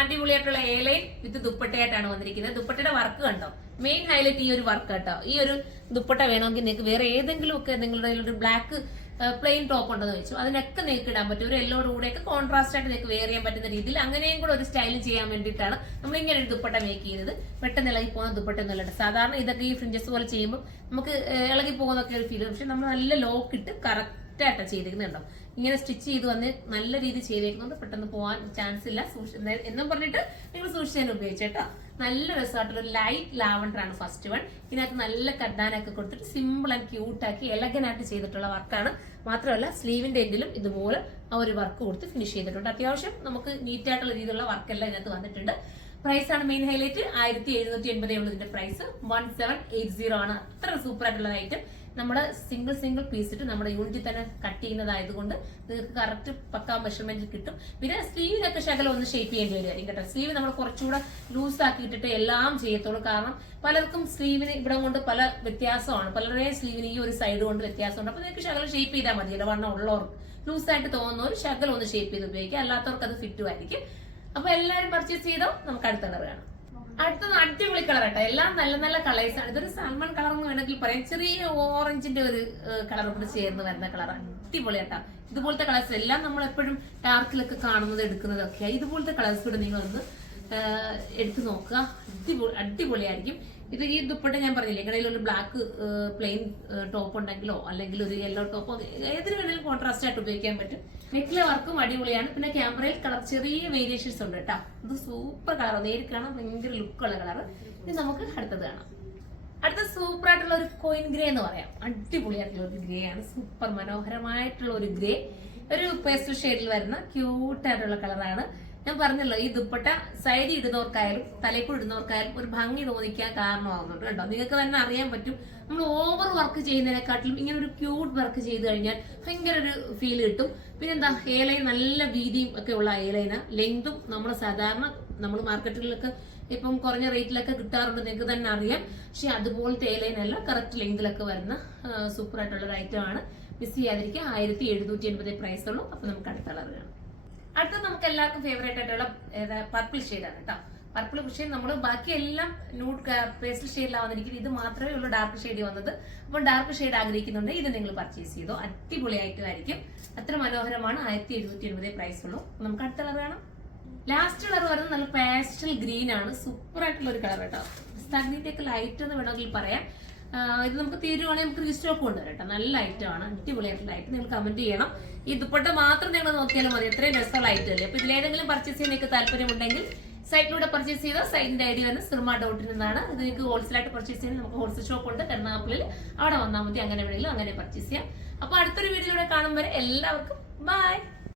അടിപൊളിയായിട്ടുള്ള ഏലൈൻ വിത്ത് ദുപ്പട്ടയായിട്ടാണ് വന്നിരിക്കുന്നത്. ദുപ്പട്ടയുടെ വർക്ക് കണ്ടോ, മെയിൻ ഹൈലൈറ്റ് ഈ ഒരു വർക്ക് കേട്ടോ. ഈ ഒരു ദുപ്പട്ട വേണമെങ്കിൽ നിങ്ങൾക്ക് വേറെ ഏതെങ്കിലും ഒക്കെ നിങ്ങളുടെ ഒരു ബ്ലാക്ക് പ്ലെയിൻ ടോപ്പ് ഉണ്ടെന്ന് വെച്ചു അതിനൊക്കെ നിങ്ങൾക്ക് ഇടാൻ പറ്റും. ഒരു യെല്ലോയുടെ കൂടെയൊക്കെ കോൺട്രാസ്റ്റ് ആയിട്ട് നിങ്ങൾക്ക് വെയർ ചെയ്യാൻ പറ്റുന്ന രീതിയിൽ അങ്ങനെയും കൂടെ ഒരു സ്റ്റൈൽ ചെയ്യാൻ വേണ്ടിയിട്ടാണ് നമ്മൾ ഇങ്ങനെ ഒരു ദുപ്പട്ട മേക്ക് ചെയ്യുന്നത്. പെട്ടെന്ന് ഇളകി പോകുന്ന ദുപ്പട്ട ഒന്നുമല്ല. സാധാരണ ഇതൊക്കെ ഈ ഫ്രിഞ്ചസ് പോലെ ചെയ്യുമ്പോൾ നമുക്ക് ഇളകി പോകുന്നൊക്കെ ഒരു ഫീൽ, പക്ഷെ നമ്മൾ നല്ല ലോക്ക് ഇട്ട് കറക്റ്റ് ആയിട്ടാണ് ചെയ്തിരിക്കുന്നുണ്ടോ. ഇങ്ങനെ സ്റ്റിച്ച് ചെയ്ത് വന്ന് നല്ല രീതിയിൽ ചെയ്തേക്കുന്നത് പെട്ടെന്ന് പോകാൻ ചാൻസ് ഇല്ല. എന്നും പറഞ്ഞിട്ട് നിങ്ങൾ സൂക്ഷിച്ചാൽ ഉപയോഗിച്ചേട്ടോ. നല്ല രസമായിട്ടുള്ള ഒരു ലൈറ്റ് ലാവണ്ടർ ആണ് ഫസ്റ്റ് വൺ. ഇതിനകത്ത് നല്ല കഡ്ഡാനൊക്കെ കൊടുത്തിട്ട് സിമ്പിൾ ആൻഡ് ക്യൂട്ടാക്കി എലഗനായിട്ട് ചെയ്തിട്ടുള്ള വർക്കാണ്. മാത്രമല്ല സ്ലീവിന്റെ എൻഡിലും ഇതുപോലെ ആ ഒരു വർക്ക് കൊടുത്ത് ഫിനിഷ് ചെയ്തിട്ടുണ്ട്. അത്യാവശ്യം നമുക്ക് നീറ്റ് ആയിട്ടുള്ള രീതിയിലുള്ള വർക്കെല്ലാം ഇതിനകത്ത് വന്നിട്ടുണ്ട്. പ്രൈസ് ആണ് മെയിൻ ഹൈലൈറ്റ്. 1780 ഉള്ള ഇതിന്റെ പ്രൈസ് 1780 ആണ്. അത്ര സൂപ്പർ ആയിട്ടുള്ള ഐറ്റം. നമ്മുടെ സിംഗിൾ പീസ് ഇട്ട് നമ്മുടെ യൂണിറ്റിൽ തന്നെ കട്ട് ചെയ്യുന്നതായതുകൊണ്ട് നിങ്ങൾക്ക് കറക്റ്റ് പക്കാ മെഷർമെന്റ് കിട്ടും. പിന്നെ സ്ലീവിനൊക്കെ ശകലം ഒന്ന് ഷേപ്പ് ചെയ്യേണ്ടി വരുമായിരിക്കും കേട്ടോ. സ്ലീവ് നമ്മൾ കുറച്ചുകൂടെ ലൂസ് ആക്കിയിട്ടിട്ട് എല്ലാം ചെയ്യത്തുള്ളൂ. കാരണം പലർക്കും സ്ലീവിന് ഇവിടെ കൊണ്ട് പല വ്യത്യാസമാണ്. പലരുടെയും സ്ലീവിന് ഈ ഒരു സൈഡ് കൊണ്ട് വ്യത്യാസമുണ്ട്. അപ്പൊ നിങ്ങൾക്ക് ശകലം ഷേപ്പ് ചെയ്താൽ മതിയല്ലോ. വണ്ണം ഉള്ളവർക്ക് ലൂസായിട്ട് തോന്നുന്നവർ ശകലം ഒന്ന് ഷേപ്പ് ചെയ്ത് ഉപയോഗിക്കുക. അല്ലാത്തവർക്ക് അത് ഫിറ്റും ആയിരിക്കും. അപ്പൊ എല്ലാവരും പർച്ചേസ് ചെയ്തോ. നമുക്ക് അടുത്ത കളർ കാണാം. അടുത്തത് അടിപൊളി കളർ കേട്ടോ. എല്ലാം നല്ല നല്ല കളേഴ്സ് ആണ്. ഇതൊരു സാൽമൺ കളർ എന്ന് വേണമെങ്കിൽ പറയാം. ചെറിയ ഓറഞ്ചിന്റെ ഒരു കളർ കൂടെ ചേർന്ന് വരുന്ന കളർ. അടിപൊളി കേട്ടോ. ഇതുപോലത്തെ കളേഴ്സ് എല്ലാം നമ്മൾ എപ്പോഴും ഡാർക്കിലൊക്കെ കാണുന്നത് എടുക്കുന്നതൊക്കെയാണ്. ഇതുപോലത്തെ കളേഴ്സ് കൂടെ നിങ്ങളൊന്ന് എടുത്തു നോക്കുക. അടിപൊളിയായിരിക്കും. ഇത് ഈ ദുപ്പട്ട ഞാൻ പറഞ്ഞില്ലേ, ഇടയിൽ ഒരു ബ്ലാക്ക് പ്ലെയിൻ ടോപ്പ് ഉണ്ടെങ്കിലോ അല്ലെങ്കിൽ ഒരു യെല്ലോ ടോപ്പോ ഏതിന് വേണമെങ്കിലും കോൺട്രാസ്റ്റ് ആയിട്ട് ഉപയോഗിക്കാൻ പറ്റും. നെക്കിലെ വർക്കും അടിപൊളിയാണ്. പിന്നെ ക്യാമറയിൽ കളർ ചെറിയ വേരിയേഷൻസ് ഉണ്ട് കേട്ടോ. ഇത് സൂപ്പർ കളർ, നേരിട്ട് കാണാൻ ഭയങ്കര ലുക്കുള്ള കളർ. ഇനി നമുക്ക് അടുത്തത് കാണാം. അടുത്ത സൂപ്പർ ആയിട്ടുള്ള ഒരു കോയിൻ ഗ്രേ എന്ന് പറയാം. അടിപൊളിയായിട്ടുള്ള ഒരു ഗ്രേ ആണ്. സൂപ്പർ മനോഹരമായിട്ടുള്ള ഒരു ഗ്രേ, ഒരു പേസ്റ്റൽ ഷെയ്ഡിൽ വരുന്ന ക്യൂട്ടായിട്ടുള്ള കളറാണ്. ഞാൻ പറഞ്ഞല്ലോ, ഈ ദുപ്പട്ട സൈഡിൽ ഇടുന്നവർക്കായാലും തലയ്ക്കൂടെ ഇടുന്നവർക്കായാലും ഒരു ഭംഗി തോന്നിക്കാൻ കാരണമാകുന്നുണ്ട് കേട്ടോ. നിങ്ങൾക്ക് തന്നെ അറിയാൻ പറ്റും. നമ്മൾ ഓവർ വർക്ക് ചെയ്യുന്നതിനെക്കാട്ടിലും ഇങ്ങനെ ഒരു ക്യൂട്ട് വർക്ക് ചെയ്ത് കഴിഞ്ഞാൽ ഭയങ്കര ഒരു ഫീൽ കിട്ടും. പിന്നെന്താ, ഏലൈൻ നല്ല വീതിയും ഒക്കെ ഉള്ള ഏലൈന. ലെങ്തും നമ്മൾ സാധാരണ നമ്മൾ മാർക്കറ്റുകളിലൊക്കെ ഇപ്പം കുറഞ്ഞ റേറ്റിലൊക്കെ കിട്ടാറുണ്ട്, നിങ്ങൾക്ക് തന്നെ അറിയാം. പക്ഷെ അതുപോലത്തെ ഏലൈൻ അല്ല, കറക്റ്റ് ലെങ്തിലൊക്കെ വരുന്ന സൂപ്പർ ആയിട്ടുള്ള ഒരു ഐറ്റം ആണ്. മിസ് ചെയ്യാതിരിക്കുക. 1780 പ്രൈസ് ഉള്ളൂ. അപ്പൊ നമുക്ക് അടുത്ത കളർ കാണാം. അടുത്ത നമുക്ക് എല്ലാവർക്കും ഫേവറേറ്റ് ആയിട്ടുള്ള പർപ്പിൾ ഷെയ്ഡാണ് കേട്ടോ. പർപ്പിൾ പക്ഷേ നമ്മൾ ബാക്കി എല്ലാം ന്യൂഡ് പേസ്റ്റൽ ഷെയ്ഡിലാണ് വന്നിരിക്കുന്നത്. ഇത് മാത്രമേ ഉള്ളൂ ഡാർക്ക് ഷെയ്ഡ് വന്നത്. അപ്പോൾ ഡാർക്ക് ഷെയ്ഡ് ആഗ്രഹിക്കുന്നുണ്ട്, ഇത് നിങ്ങൾ പർച്ചേസ് ചെയ്തോ. അടിപൊളിയായിട്ടായിരിക്കും. അത്ര മനോഹരമാണ്. 1780 പ്രൈസ് ഉള്ളൂ. നമുക്ക് അടുത്ത കളർ കാണാം. ലാസ്റ്റ് കളർ വരുന്നത് നല്ല പാസ്റ്റൽ ഗ്രീൻ ആണ്. സൂപ്പർ ആയിട്ടുള്ള ഒരു കളർ കേട്ടോ. ഗ്രീൻ്റെ ഒക്കെ ലൈറ്റ് എന്ന് വേണമെങ്കിൽ പറയാം. ഇത് നമുക്ക് തീരുവാണെങ്കിൽ നമുക്ക് റീസ്റ്റോക്ക് കൊണ്ടുവരാം കേട്ടോ. നല്ല ഐറ്റം ആണ്. അടിപൊളിയായിട്ടുള്ള ഐറ്റം. നിങ്ങൾ കമന്റ് ചെയ്യണം. ഈ ദുപ്പട്ട മാത്രം നിങ്ങൾ നോക്കിയാലും മതി. എത്രയും രസമുള്ള ഐറ്റം അല്ലേ. അപ്പൊ ഇതിലേതെങ്കിലും പർച്ചേസ് ചെയ്യാൻ നിങ്ങൾക്ക് താല്പര്യമുണ്ടെങ്കിൽ സൈറ്റിലൂടെ പർച്ചേസ് ചെയ്തോ. സൈറ്റിന്റെ ഐഡി വന്ന് സിർമ.in എന്നാണ്. ഇത് നിങ്ങൾക്ക് ഹോൾസെയിലായിട്ട് പർച്ചേസ് ചെയ്യാൻ നമുക്ക് ഹോൾസെയിൽ ഷോപ്പ് ഉണ്ട് എറണാകുളത്തിൽ. അവിടെ വന്നാൽ മതി. അങ്ങനെ വേണമെങ്കിലും അങ്ങനെ പർച്ചേസ് ചെയ്യാം. അപ്പൊ അടുത്തൊരു വീഡിയോയിലൂടെ കാണുമ്പോൾ എല്ലാവർക്കും ബൈ.